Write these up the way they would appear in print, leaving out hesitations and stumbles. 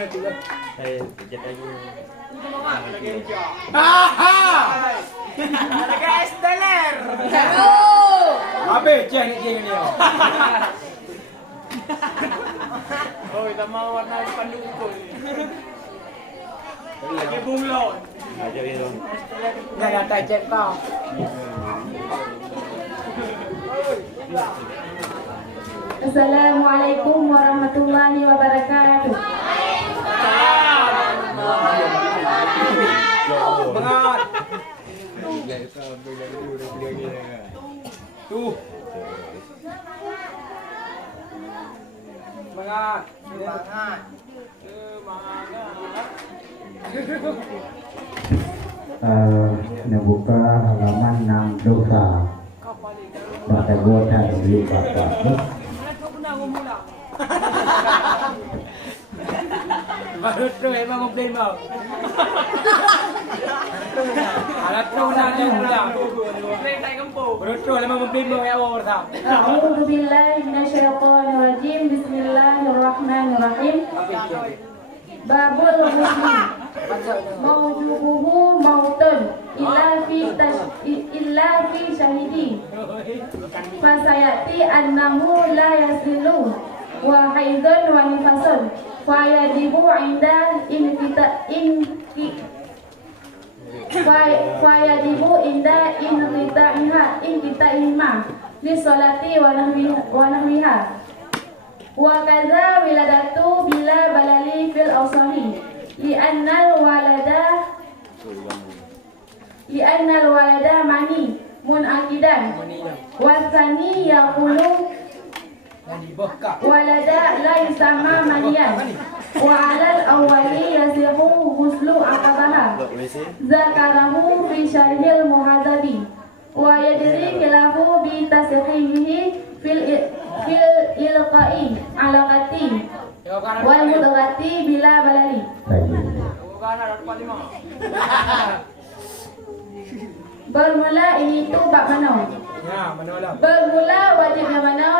Saya kejap lagi. Ada guys, teler. Abe, jangan ni. Oh, kita mau warna pandukul. Lagi bunglon. Ajak dia dong. Dah datang cek kau. Assalamualaikum warahmatullahi wabarakatuh. Bengat. Tuh. Semangat. Semangat. Membuka halaman 6 dosa. Baca gota dari bapak. Baru tu emang komplain mau. Alat tu nak dia pulang. Komplain tak kampung. Baru tu emang komplain mau ya awak tak. A'udzu billahi minasyaitonir rajim. Bismillahirrahmanirrahim. Babul muslim. Mawjubuhu mautun illa fi syahidi. Fasayati annahu la yasilu wa haidun wa nifasun. Fayadibu inda Fayadibu inda intita'ihima li sholati wa nahwiha wa kadza wiladatu bila balali fil awsahi li'annal walada mani munakidan wasani yaqulu walada la yusamma maniyan wa alal awwali yasihu huslu akabaha zakarahu fi syarhil muhadzabi wa yadri khilafu bi tashihihi fil ilqa'i alaqati wal mudghati bila balali. Bukan ada 45. Bermula ini itu bab mana? Ya, mana lah. Bermula wajibnya mana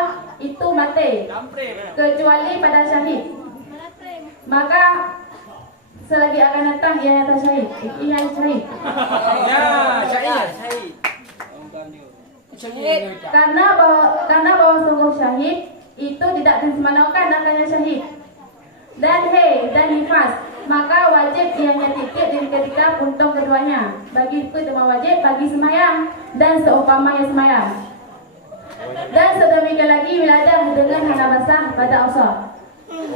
itu mati Lampre. kecuali pada syahid. Maka selagi akan datang ia atas syahid. Ia syahid. Ya, syahid. Karena bahwa sungguh syahid itu tidak disemanakan akannya syahid. Dan nifas, maka wajib ianya titik di ketika puntung keduanya. Bagi itu wajib bagi semayang dan seumpamanya semayang. Dan sedemikian lagi wiladah dengan hana basah pada ausah.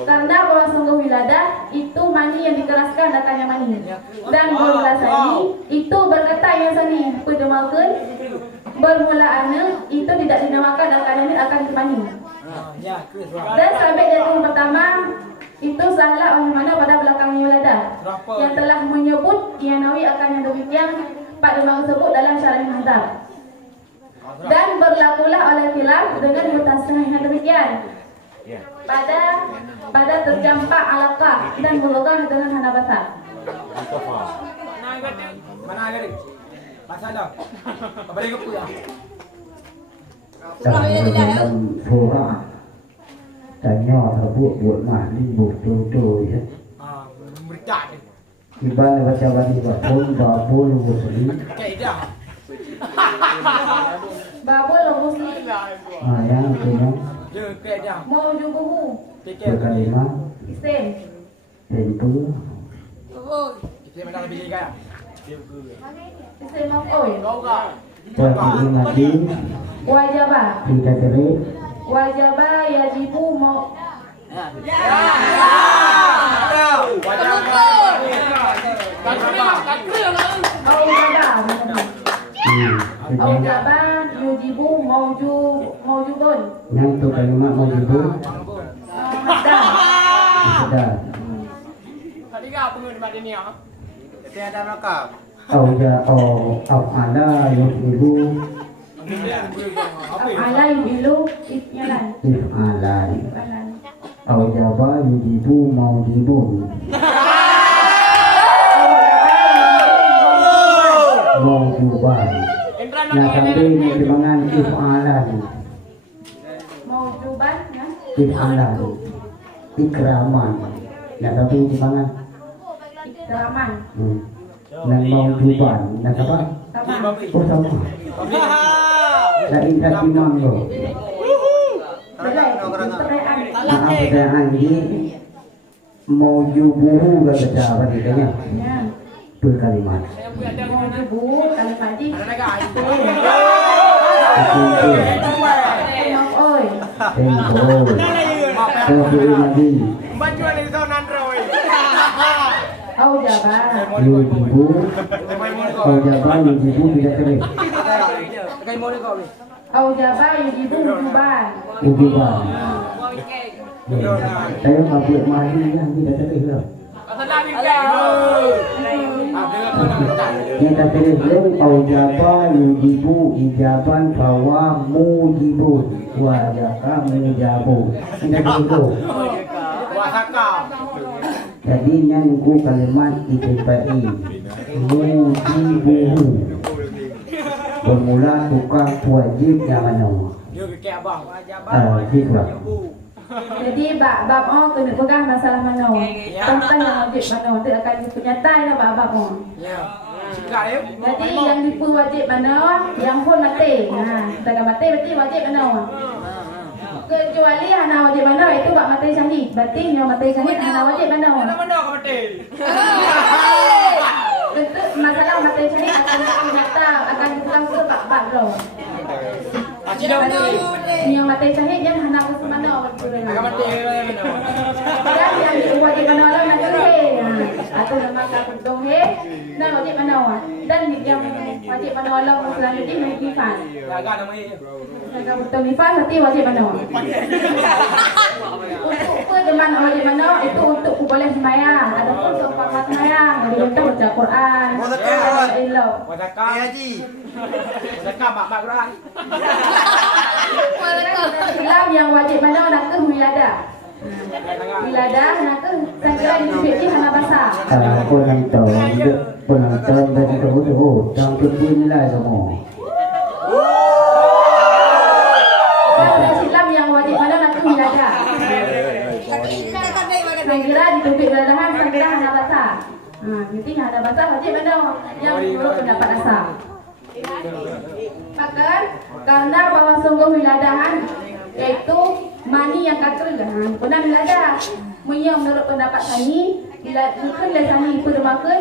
Karena bahwa sungguh wiladah itu mani yang dikeraskan akannya mani. Dan bermula sani itu berkata yang sani kudumakeun bermulaannya itu tidak dinamakan akan mani. Dan sampai dari yang pertama itu salah oleh mana pada belakangnya wiladah yang telah menyebut Ianawi akan yang demikian pada bang tersebut dalam syarah Muhadzab. Dan berlakulah oleh khilaf dengan mutasah yang demikian pada terjampak alaqah dan bulughah dengan hana basah. Mana agak masalah. Apa dia kupu ya? Dalam surah tanya terbuk buat mahli betul-betul ya. Berdak ni. Ibarat baca wali babul muslim. Kaedah. Babul muslim Yang punya Ya, kaedah. maujubuhu berkalimah isim tentu Kita mana pilih kaya? isim maf'ul Kau kah? terhormati wajaba tidak cerai wajaba yajibu mau aujaba yujibu maujubun yang tu kalimat maujudun sudah Tadi kau pengen pada ni ah. Saya ada nakap. af'ala yuhibu ala yubilu isyalan if'alan aujaba yujibu maujibun maujuban nah sampai ini dibangan if'alan maujuban ya if'alan ikraman Nak tapi timbangan. Dalaman. Nang mau juban, nak apa? Sama. Oh sama. Dari timang lo. Belai. Perayaan. Pertanyaan ini mau jubuhu kata apa ditanya? Ya. Berkalimat. Mau ibu kalimat di. Oi. Tempo. Tapi lagi. Baju ni zonan roy. Au jabar. Yujibu. Oh jaban yujibu tidak kering. Au jabar ibu ujuban. Ujuban. Saya mabuk mandi yang tidak kering lah. Kita pilih au jaban yujibu ijaban bahwa mujibu wajaka mujabu. Tidak kering. Jadi nyanku kalimat IPPI mujibuhu bermula tukang wajib yang mana? Sifat. Jadi bab oh kena pegang masalah mana? Tentang yang wajib mana? Dia akan dipenyatai lah bab oh. Jadi yang dipu wajib mana? Yang pun mati. Kita mati berarti wajib mana? Kecuali hana wajib mana itu bab mati syahid. Berarti yang mati syahid hana wajib mana? Mana kau mati? Untuk masalah mati syahid akan nyata akan dipegang ke bab lo. Yang mati syahid yang hana usul mana? Agak mati mana? Dan yang wajib mana lah nak he. Atau nama kau dong he. Dan wajib mana? Dan yang wajib mana lah selanjutnya yang nifas. Agak nama ini. Kalau betul nifas nanti wajib mana? Untuk deman wajib mana itu untuk boleh sembahyang. Adapun untuk pakai sembahyang, jadi untuk baca Quran. Elok. Wadaka haji. Wadaka mak Quran. Islam yang wajib mana nak ke wiladah. Wiladah nak ke saya kira di fikih hana basah. Penonton dari terus yang nilai semua. Islam yang wajib mana nak ke wiladah. Saya kira di topik wiladahan saya kira hana basah. Jadi hana basah wajib mana yang menurut pendapat asal. Bahkan karena bahwa sungguh wiladahan yaitu mani yang kakil pernah wiladah. Menurut pendapat sani bukan sani permakan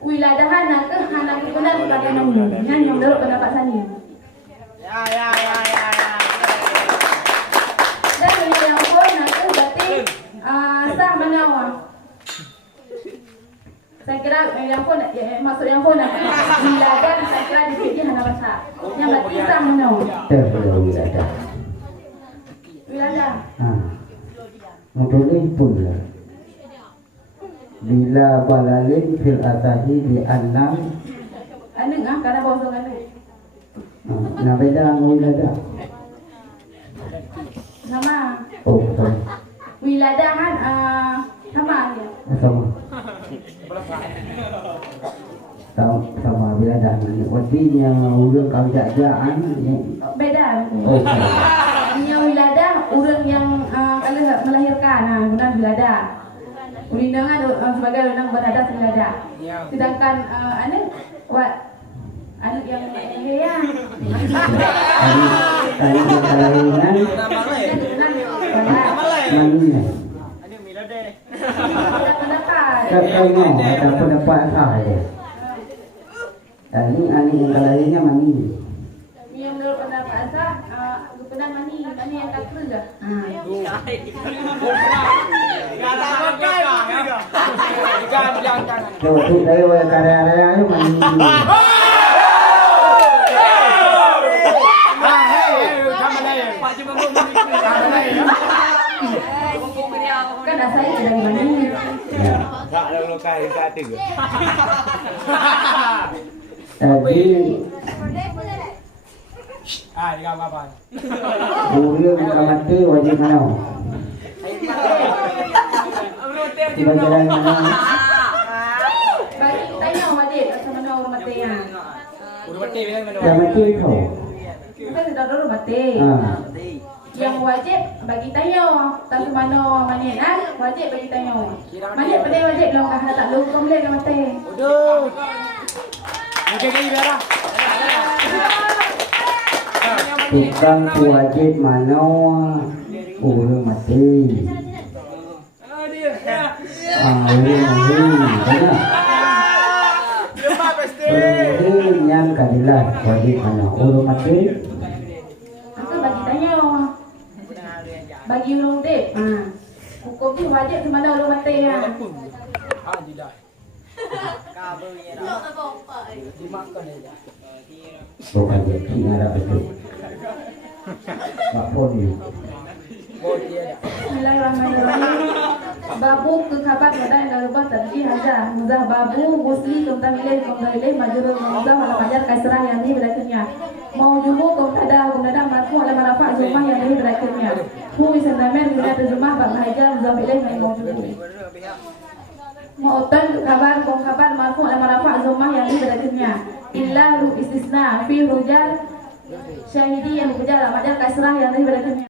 wiladahan nak hana benar pada namun yang menurut pendapat sani. Ya. Dan yang pun nak berarti sah mana saya kira yang pun maksud yang pun nak wiladah saya kira di sini hana basah. Yang berarti sah mana? Wiladah. Wiladah. Mungkin pun lah. Bila balalin fil atahi di anam. Aneng karena bawa song aneng. Nah beda wiladah. Nama Oh sama. wiladahan sama ya. Sama. Sama wiladah. Waktu yang udah kerjaan. Beda. Oh. Yang wiladah urang yang kalau melahirkan guna wiladah. Ulindangan sebagai orang beradat wiladah. Sedangkan anak anak yang ya. Tadi kelahiran maninya. Kalau ada pendapat saya. Tadi anak yang kelahirannya mani. Yang menurut pendapat asal bukan mani yang kakil dah. Waktu saya karya-karya itu mani. Kan asalnya dari mani. Tak ada lokal kata ke? Tadi Ikaw apa? Uriyo yang mati wajib mana? Tiba jalan mana? Bagi tanya wajib asal mana orang mati ya. Udah mati bilang mana? Yang mati itu. Kan sudah dulu mati. Yang wajib bagi tayo. Tapi mana manit wajib bagi tayo. Manit pada wajib long kah tak lu kom le mate. Udah. Mungkin ini biar lah. Tukang wajib mana urung mati. Urung mati. Benar. Urung yang kadilah wajib mana urung mati. Aku bagi tayo. Bagi urung dek. Hukum ni wajib di mana urung mati ya. Tidak. Dimakan aja. Bukan jadi ada betul. Tak pun ni. Bismillahirrahmanirrahim. Babu ke khabar wadai darubah tadi haja. Mudah babu musli tentang ilai komdalai majurul mudah wala majar kasrah yang ini berakhirnya. Mau jumu komtada komdada marfu ala marafa zumah yang ini berakhirnya. Hu isanamen bila terjemah bab haja mudah ilai mau jumu. Mu'tan kabar kom kabar marfu ala marafa zumah yang ini berakhirnya. Illa ru istisna fi hujal syahidi yang hujal majar kasrah yang ini berakhirnya.